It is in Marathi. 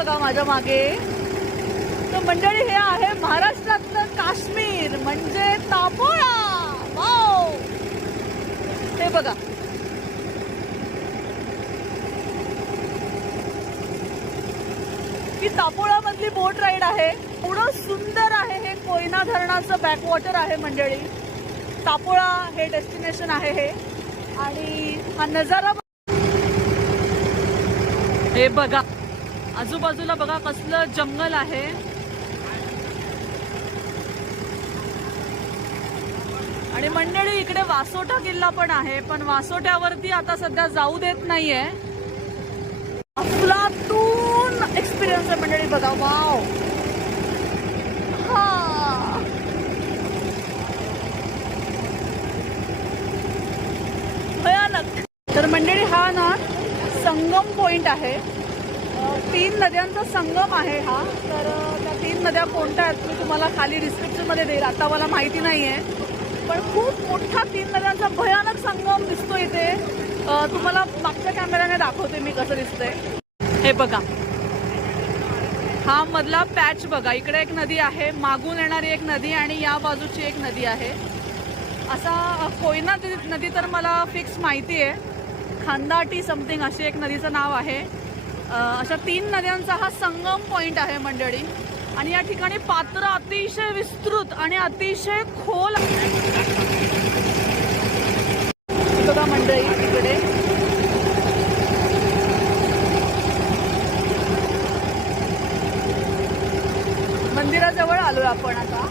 बघा माझ्या मागे. तर मंडळी हे आहे महाराष्ट्रातलं काश्मीर म्हणजे तापोळा. वाव, हे बघा. ही तापोळा मधली बोट राईड आहे. एवढं सुंदर आहे हे. कोयना धरणाचं बॅकवॉटर आहे मंडळी. तापोळा हे डेस्टिनेशन आहे हे. आणि हा नजारा हे बघा. आजूबाजूला बघा कसलं जंगल आहे. आणि मंडळी इकडे वासोटा किल्ला पण आहे, पण वासोट्यावरती आता सध्या जाऊ देत नाहीये. अफलातून एक्सपिरियन्स आहे मंडळी बघा. वाव, भयानक. तर मंडळी हा ना संगम पॉइंट आहे. 3 नद्यांचा संगम आहे हा. तर त्या 3 नद्या कोणत्या आहेत मी तुम्हाला खाली डिस्क्रिप्शन मध्ये देईल. आता मला माहिती नाहीये, पण खूप मोठा 3 नद्यांचा भयानक संगम दिसतो इथे. तुम्हाला मागच्या कॅमेऱ्याने दाखवते मी कसं दिसतंय. हे बघा, हा मधला पॅच बघा. इकडे एक नदी आहे, मागून येणारी एक नदी आणि या बाजूची एक नदी आहे. असा कोयना नदी तर मला फिक्स माहिती आहे. खांदाटी समथिंग अशी एक नदीचं नाव आहे. अशा 3 नद्यांचा हा संगम पॉइंट आहे मंडळी. आणि या ठिकाणी पात्र अतिशय विस्तृत आणि अतिशय खोल बघा मंडळी. इकडे मंदिराजवळ आलोय आपण आता.